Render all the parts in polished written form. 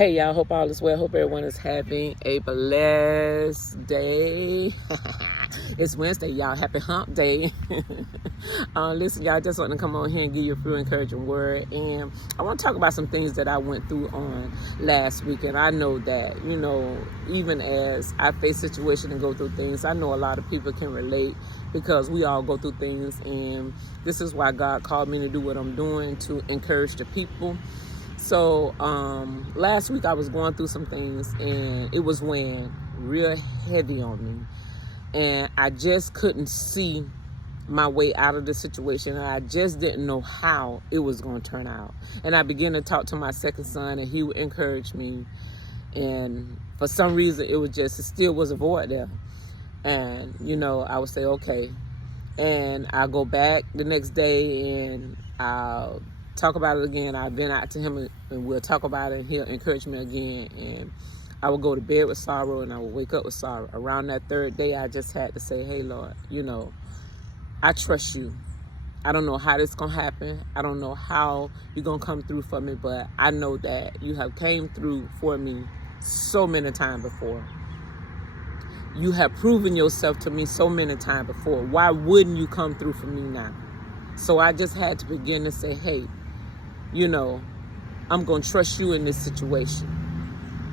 Hey y'all, hope all is well. Hope everyone is having a blessed day. It's Wednesday, y'all. Happy hump day. Listen, y'all, I just want to come on here and give you a few encouraging word. And I want to talk about some things that I went through on last week. And I know that, even as I face situations and go through things, I know a lot of people can relate because we all go through things. And this is why God called me to do what I'm doing, to encourage the people. So last week I was going through some things, and it was weighing real heavy on me, and I just couldn't see my way out of the situation, and I just didn't know how it was going to turn out. And I began to talk to my second son, and he would encourage me, and for some reason it still was a void there. And I would say okay, and I go back the next day and I'll talk about it again. I vent out to him, and we'll talk about it, and he'll encourage me again. And I would go to bed with sorrow, and I would wake up with sorrow. Around that third day, I just had to say, hey, Lord, I trust you. I don't know how this is going to happen. I don't know how you're going to come through for me, but I know that you have came through for me so many times before. You have proven yourself to me so many times before. Why wouldn't you come through for me now? So I just had to begin to say, hey, I'm going to trust you in this situation.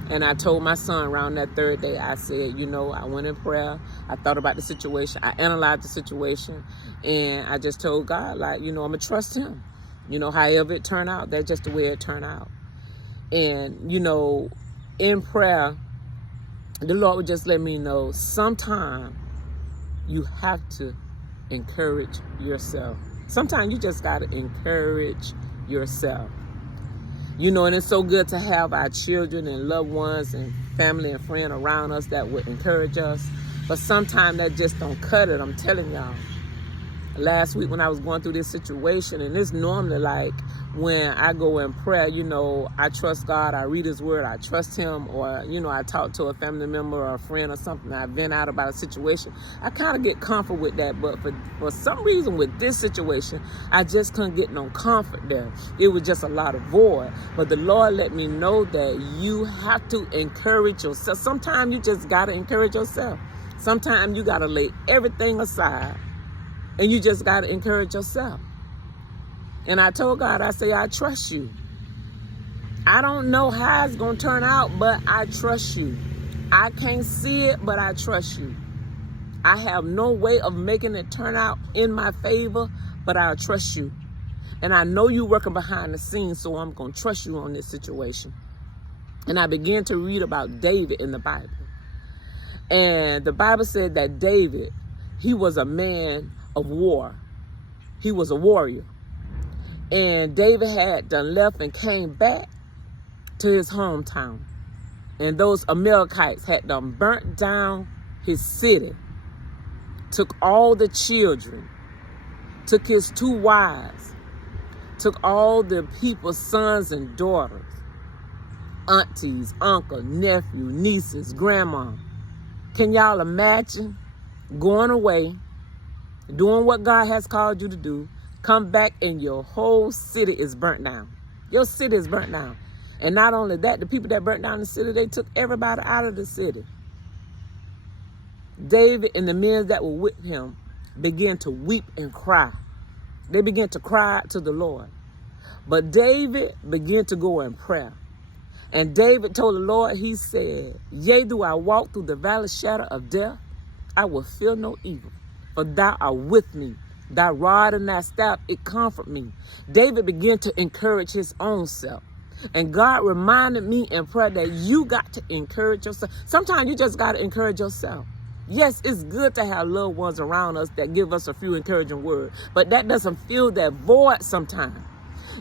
And I told my son around that third day, I said, I went in prayer. I thought about the situation. I analyzed the situation. And I just told God, I'm going to trust him. However it turned out, that's just the way it turned out. And, in prayer, the Lord would just let me know, sometimes you have to encourage yourself. Sometimes you just got to encourage yourself. And it's so good to have our children and loved ones and family and friends around us that would encourage us. But sometimes that just don't cut it. I'm telling y'all. Last week when I was going through this situation, and it's normally like when I go in prayer, I trust God, I read his word, I trust him, or, I talk to a family member or a friend or something, I vent out about a situation. I kind of get comfort with that, but for some reason with this situation, I just couldn't get no comfort there. It was just a lot of void. But the Lord let me know that you have to encourage yourself. Sometimes you just got to encourage yourself. Sometimes you got to lay everything aside, and you just got to encourage yourself. And I told God, I say, I trust you. I don't know how it's going to turn out, but I trust you. I can't see it, but I trust you. I have no way of making it turn out in my favor, but I trust you. And I know you're working behind the scenes, so I'm going to trust you on this situation. And I began to read about David in the Bible. And the Bible said that David, he was a man of war. He was a warrior. And David had done left and came back to his hometown. And those Amalekites had done burnt down his city, took all the children, took his 2 wives, took all the people's sons and daughters, aunties, uncle, nephew, nieces, grandma. Can y'all imagine going away, doing what God has called you to do, come back and your whole city is burnt down? Your city is burnt down. And not only that, the people that burnt down the city, they took everybody out of the city. David and the men that were with him began to weep and cry. They began to cry out to the Lord. But David began to go in prayer. And David told the Lord, he said, yea, do I walk through the valley shadow of death, I will fear no evil, for thou art with me. Thy rod and thy staff, it comfort me. David began to encourage his own self. And God reminded me in prayer that you got to encourage yourself. Sometimes you just got to encourage yourself. Yes, it's good to have loved ones around us that give us a few encouraging words, but that doesn't fill that void sometimes.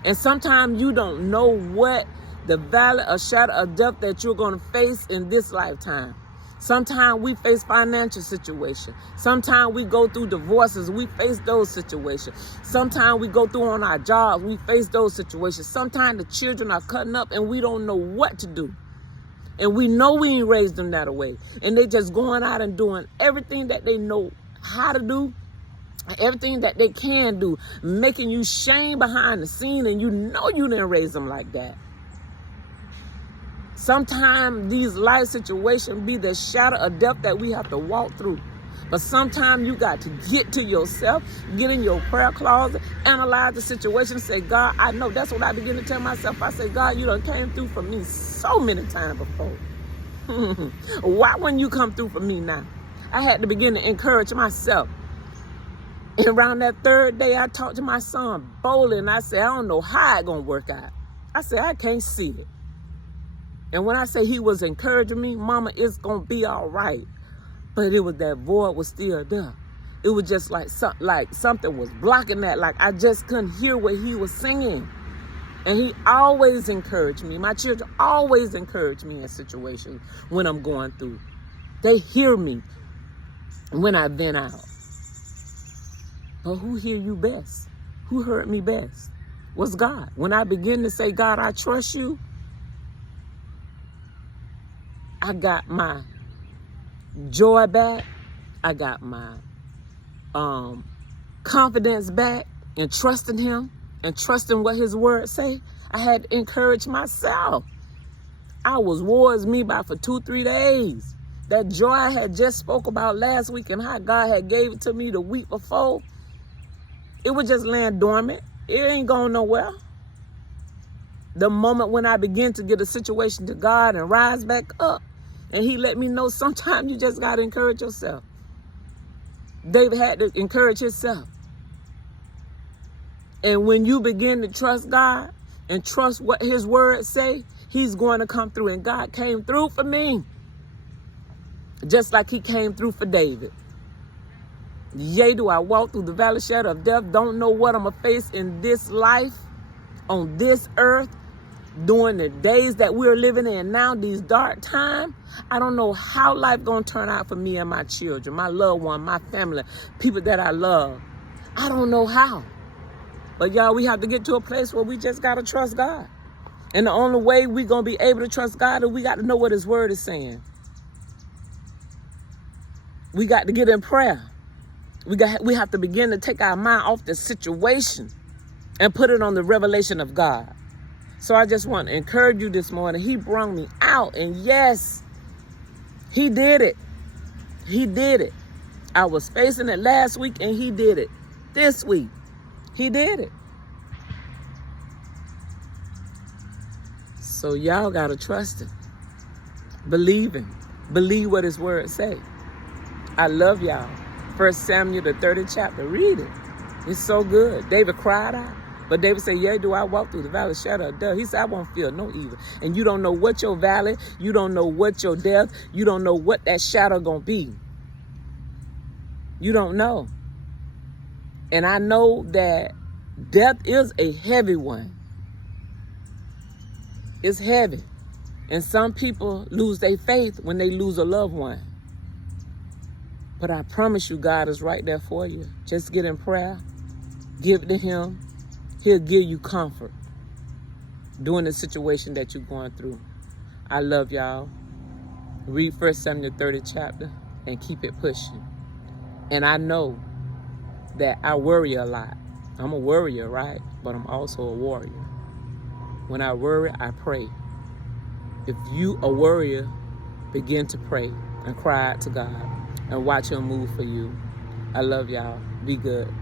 And sometimes you don't know what the valley of shadow of death that you're going to face in this lifetime. Sometimes we face financial situations. Sometimes we go through divorces. We face those situations. Sometimes we go through on our jobs. We face those situations. Sometimes the children are cutting up and we don't know what to do. And we know we ain't raised them that way. And they just going out and doing everything that they know how to do, everything that they can do, making you shame behind the scene, and you know you didn't raise them like that. Sometimes these life situations be the shadow of death that we have to walk through. But sometimes you got to get to yourself, get in your prayer closet, analyze the situation, and say, God, I know. That's what I begin to tell myself. I say, God, you done came through for me so many times before. Why wouldn't you come through for me now? I had to begin to encourage myself. And around that third day, I talked to my son boldly, and I said, I don't know how it's going to work out. I said, I can't see it. And when I say he was encouraging me, Mama, it's going to be all right. But it was that void was still there. It was just like something was blocking that. Like I just couldn't hear what he was singing. And he always encouraged me. My children always encourage me in situations when I'm going through. They hear me when I vent out. But who hear you best? Who heard me best? Was God. When I begin to say, God, I trust you, I got my joy back. I got my confidence back in trusting him and trusting what his word say. I had to encourage myself. I was towards me by for 2-3 days. That joy I had just spoke about last week and how God had gave it to me the week before, it was just laying dormant. It ain't going nowhere. The moment when I begin to get a situation to God and rise back up, and he let me know sometimes you just got to encourage yourself. David had to encourage himself. And when you begin to trust God and trust what his words say, he's going to come through. And God came through for me, just like he came through for David. Yea, do I walk through the valley shadow of death, don't know what I'm going to face in this life, on this earth, during the days that we're living in now, these dark times. I don't know how life going to turn out for me and my children, my loved one, my family, people that I love. I don't know how. But y'all, we have to get to a place where we just got to trust God. And the only way we're going to be able to trust God is we got to know what his word is saying. We got to get in prayer. We have to begin to take our mind off the situation and put it on the revelation of God. So I just want to encourage you this morning. He brought me out, and yes, he did it. He did it. I was facing it last week, and he did it this week. He did it. So y'all got to trust him. Believe him. Believe what his word say. I love y'all. 1 Samuel, the 30th chapter. Read it. It's so good. David cried out. But David said, yea, do I walk through the valley shadow of death? He said, I won't feel no evil. And you don't know what your valley, you don't know what your death, you don't know what that shadow gonna be. You don't know. And I know that death is a heavy one. It's heavy. And some people lose their faith when they lose a loved one. But I promise you, God is right there for you. Just get in prayer. Give it to him. He'll give you comfort during the situation that you're going through. I love y'all. Read 1 Samuel 30th chapter and keep it pushing. And I know that I worry a lot. I'm a worrier, right? But I'm also a warrior. When I worry, I pray. If you a worrier, begin to pray and cry out to God and watch him move for you. I love y'all. Be good.